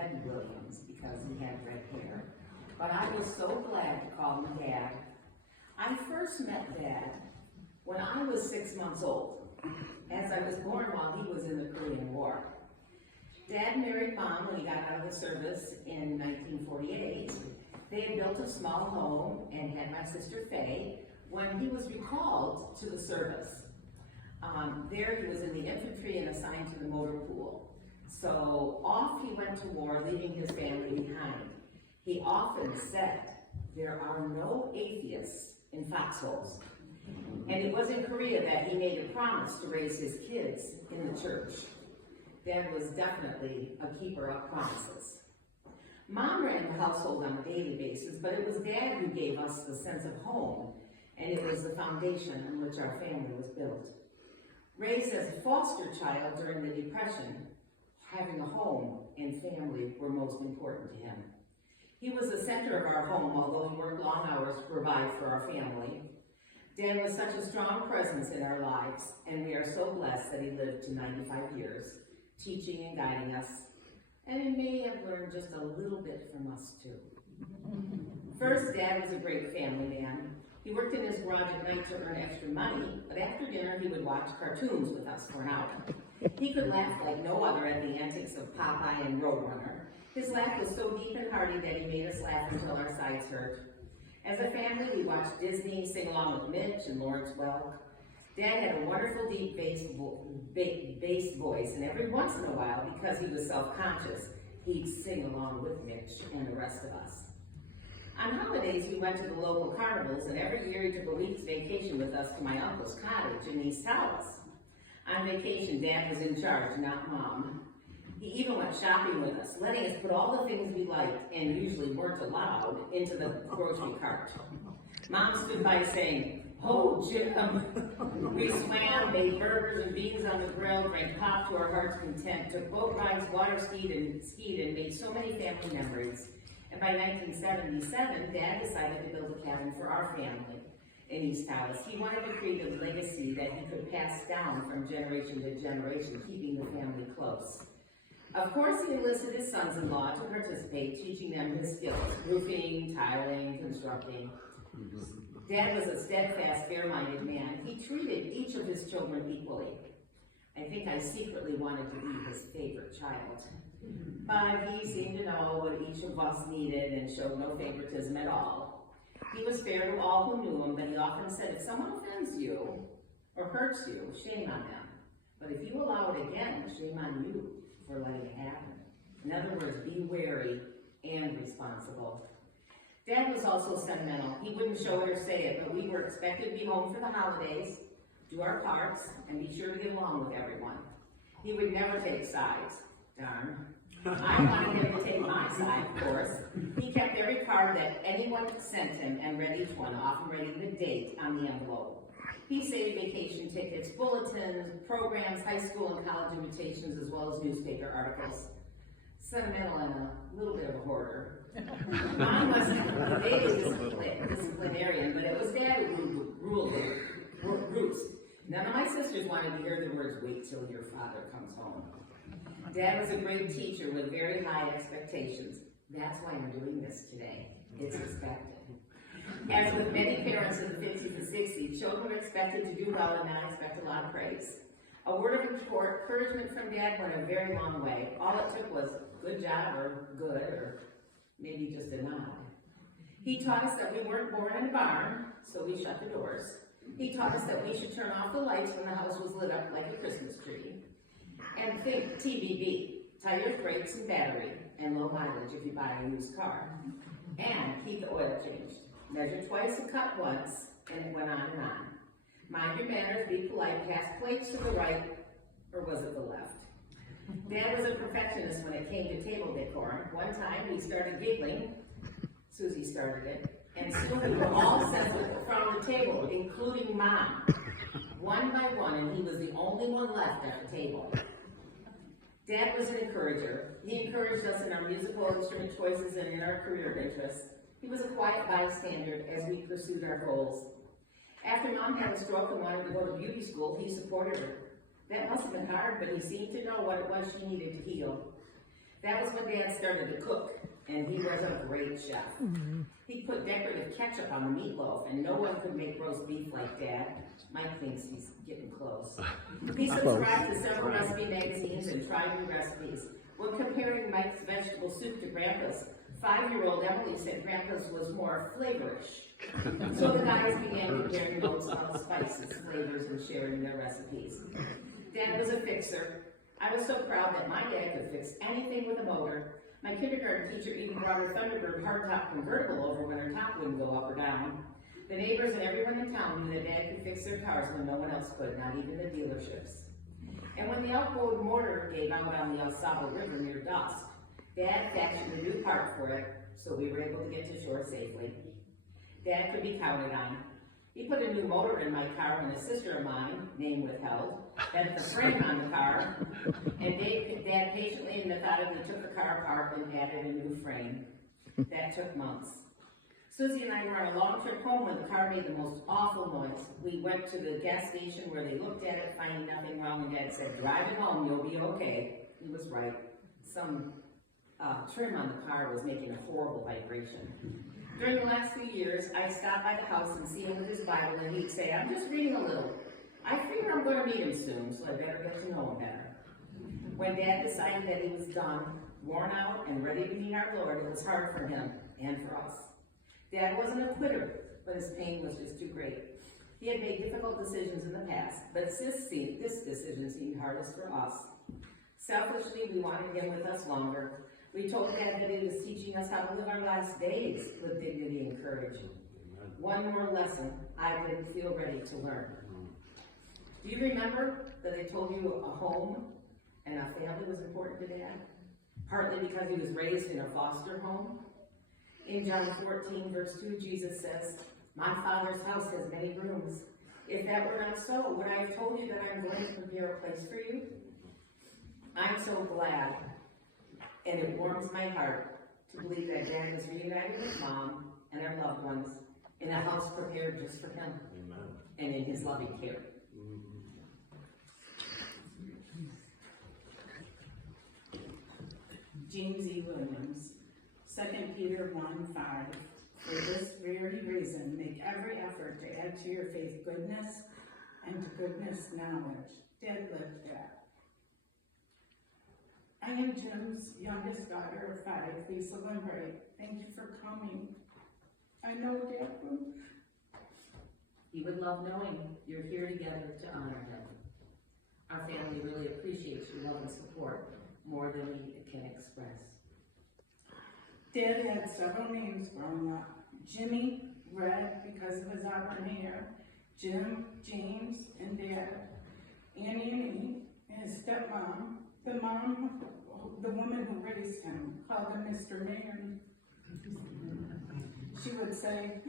Red Williams because he had red hair, but I was so glad to call him Dad. I first met Dad when I was 6 months old, as I was born while he was in the Korean War. Dad married Mom when he got out of the service in 1948. They had built a small home and had my sister Faye when he was recalled to the service. There he was in the infantry and assigned to the motor pool. So off he went to war, leaving his family behind. He often said, "There are no atheists in foxholes." And it was in Korea that he made a promise to raise his kids in the church. Dad was definitely a keeper of promises. Mom ran the household on a daily basis, but it was Dad who gave us the sense of home, and it was the foundation on which our family was built. Raised as a foster child during the Depression, having a home and family were most important to him. He was the center of our home, although he worked long hours to provide for our family. Dad was such a strong presence in our lives, and we are so blessed that he lived to 95 years, teaching and guiding us, and he may have learned just a little bit from us too. First, Dad was a great family man. He worked in his garage at night to earn extra money, but after dinner he would watch cartoons with us for an hour. He could laugh like no other at the antics of Popeye and Roadrunner. His laugh was so deep and hearty that he made us laugh until our sides hurt. As a family, we watched Disney, sing along with Mitch and Lawrence Welk. Dad had a wonderful deep bass voice, and every once in a while, because he was self-conscious, he'd sing along with Mitch and the rest of us. On holidays, we went to the local carnivals, and every year he took a week's vacation with us to my uncle's cottage in East Dallas. On vacation, Dad was in charge, not Mom. He even went shopping with us, letting us put all the things we liked, and usually weren't allowed, into the grocery cart. Mom stood by saying, "Oh, Jim." We swam, made burgers and beans on the grill, drank pop to our heart's content, took boat rides, water skied, and made so many family memories. And by 1977, Dad decided to build a cabin for our family in East Dallas. He wanted to create a legacy that he could pass down from generation to generation, keeping the family close. Of course, he enlisted his sons-in-law to participate, teaching them his skills: roofing, tiling, constructing. Dad was a steadfast, fair-minded man. He treated each of his children equally. I think I secretly wanted to be his favorite child. But he seemed to know what each of us needed and showed no favoritism at all. He was fair to all who knew him, but he often said, if someone offends you or hurts you, shame on them. But if you allow it again, shame on you for letting it happen. In other words, be wary and responsible. Dad was also sentimental. He wouldn't show it or say it, but we were expected to be home for the holidays, do our parts, and be sure to get along with everyone. He would never take sides. Darn. I wanted him to take my side, of course. He kept every card that anyone sent him and read each one, often writing the date on the envelope. He saved vacation tickets, bulletins, programs, high school and college invitations, as well as newspaper articles. Sentimental and a little bit of a hoarder. Mom wasn't a daily disciplinarian, but it was Dad who ruled the roost. None of my sisters wanted to hear the words, "Wait till your father comes home." Dad was a great teacher with very high expectations. That's why I'm doing this today. It's expected. As with many parents in the 50s and 60s, children were expected to do well and not expect a lot of praise. A word of encouragement from Dad went a very long way. All it took was good job or good or maybe just a nod. He taught us that we weren't born in a barn, so we shut the doors. He taught us that we should turn off the lights when the house was lit up like a Christmas tree. And think TBB, tires, brakes, and battery, and low mileage if you buy a used car. And keep the oil changed. Measure twice and cut once, and it went on and on. Mind your manners, be polite, pass plates to the right, or was it the left? Dad was a perfectionist when it came to table decorum. One time we started giggling, Susie started it, and soon we were all set from the table, including Mom. One by one, and he was the only one left at the table. Dad was an encourager. He encouraged us in our musical instrument choices and in our career interests. He was a quiet bystander as we pursued our goals. After Mom had a stroke and wanted to go to beauty school, he supported her. That must have been hard, but he seemed to know what it was she needed to heal. That was when Dad started to cook, and he was a great chef. He put decorative ketchup on the meatloaf, and no one could make roast beef like Dad. Mike thinks he's getting close. He subscribed to several recipe magazines and tried new recipes. When comparing Mike's vegetable soup to Grandpa's, 5-year-old Emily said Grandpa's was more flavorish. So the guys began comparing notes on spices, flavors, and sharing their recipes. Dad was a fixer. I was so proud that my dad could fix anything with a motor. My kindergarten teacher even brought her Thunderbird hardtop convertible over when her top wouldn't go up or down. The neighbors and everyone in town knew that Dad could fix their cars when no one else could, not even the dealerships. And when the outboard motor gave out on the El Sabo River near dusk, Dad fashioned a new part for it, so we were able to get to shore safely. Dad could be counted on. He put a new motor in my car when a sister of mine, name withheld, bent the frame on the car, and Dad patiently and methodically took the car apart and added a new frame. That took months. Susie and I were on a long trip home when the car made the most awful noise. We went to the gas station where they looked at it, finding nothing wrong, and Dad said, "Drive it home, you'll be okay." He was right. Some trim on the car was making a horrible vibration. During the last few years, I'd stop by the house and see him with his Bible, and he'd say, "I'm just reading a little. I figure I'm going to meet him soon, so I better get to know him better." When Dad decided that he was done, worn out, and ready to meet our Lord, it was hard for him and for us. Dad wasn't a quitter, but his pain was just too great. He had made difficult decisions in the past, but this decision seemed hardest for us. Selfishly, we wanted him with us longer. We told Dad that he was teaching us how to live our last days with dignity and courage. One more lesson I didn't feel ready to learn. Do you remember that I told you a home and a family was important to Dad? Partly because he was raised in a foster home. In John 14, verse 2, Jesus says, "My Father's house has many rooms. If that were not so, would I have told you that I'm going to prepare a place for you?" I'm so glad, and it warms my heart to believe that Dad is reunited with Mom and our loved ones in a house prepared just for him. Amen. And in his loving care. James E. Williams, 2 Peter 1:5. For this very reason, make every effort to add to your faith goodness, and to goodness knowledge. Dad lived that. I am Jim's youngest daughter of 5, Lisa Limbright. Thank you for coming. I know Dad would. He would love knowing you're here together to honor him. Our family really appreciates your love and support more than we can express. Dad had several names growing up. Jimmy, Red, because of his auburn hair. Jim, James, and Dad. Annie and me, his stepmom, the woman who raised him, called him Mr. Man. She would say,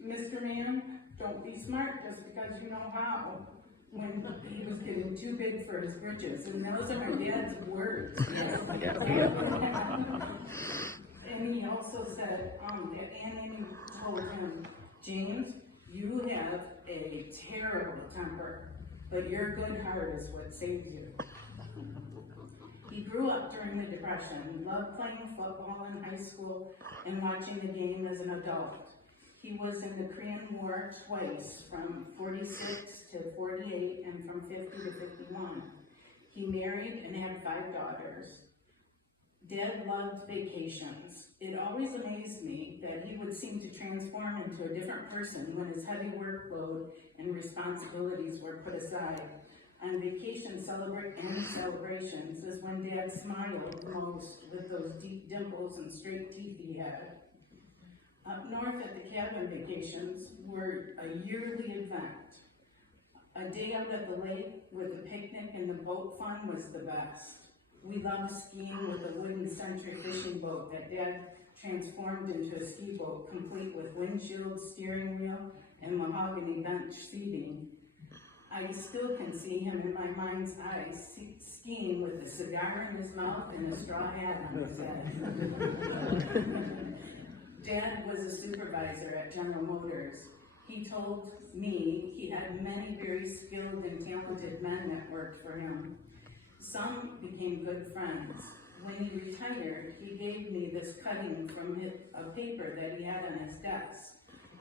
"Mr. Man, don't be smart just because you know how," when he was getting too big for his britches. And those are my dad's words. And he also said, that Annie told him, "James, you have a terrible temper, but your good heart is what saves you." He grew up during the Depression, loved playing football in high school and watching the game as an adult. He was in the Korean War twice, from 46 to 48 and from 50 to 51. He married and had 5 daughters. Dad loved vacations. It always amazed me that he would seem to transform into a different person when his heavy workload and responsibilities were put aside. On vacation celebrations is when Dad smiled the most with those deep dimples and straight teeth he had. Up north at the cabin vacations were a yearly event. A day out at the lake with a picnic and the boat fun was the best. We loved skiing with a wooden Century fishing boat that Dad transformed into a ski boat, complete with windshield, steering wheel, and mahogany bench seating. I still can see him in my mind's eye skiing with a cigar in his mouth and a straw hat on his head. Dad was a supervisor at General Motors. He told me he had many very skilled and talented men that worked for him. Some became good friends. when he retired, he gave me this cutting from a paper that he had on his desk.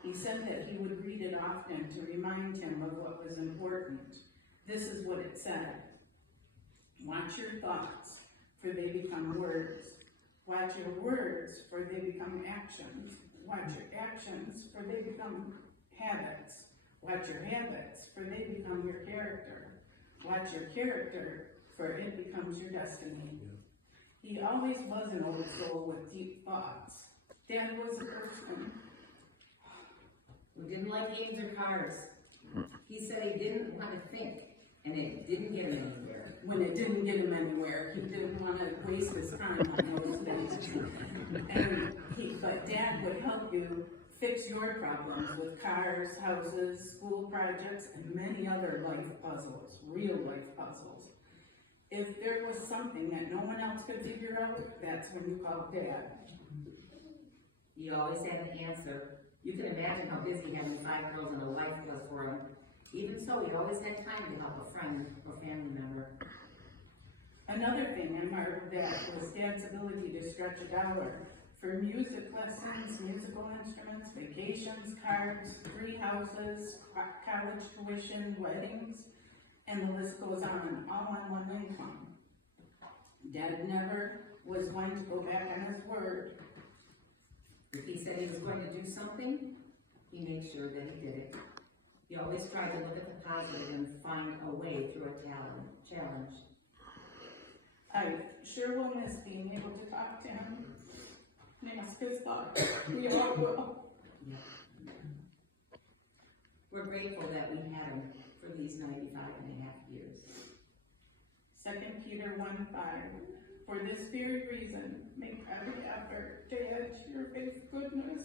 He said that he would read it often to remind him of what was important. This is what it said. Watch your thoughts, for they become words. Watch your words, for they become actions. Watch your actions, for they become habits. Watch your habits, for they become your character. Watch your character, for it becomes your destiny. He always was an old soul with deep thoughts. Dad was a person who didn't like games or cars. He said he didn't want to think, and it didn't get him anywhere. When it didn't get him anywhere, he didn't want to waste his time on those things. But Dad would help you fix your problems with cars, houses, school projects, and many other life puzzles, real life puzzles. If there was something that no one else could figure out, that's when you called Dad. He always had an answer. You can imagine how busy having 5 girls and a wife was for him. Even so, he always had time to help a friend or family member. Another thing I marveled at was Dad's ability to stretch a dollar for music lessons, musical instruments, vacations, cards, free houses, college tuition, weddings, and the list goes on, all on one income. Dad never was going to go back on his word. If he said he was going to do something, he made sure that he did it. He always tried to look at the positive and find a way through a challenge. I sure will miss being able to talk to him and ask his thoughts. We all will. Yeah. We're grateful that we had him for these 95 and a half years. 2 Peter 1:5. For this very reason, make every effort to add to your faith goodness,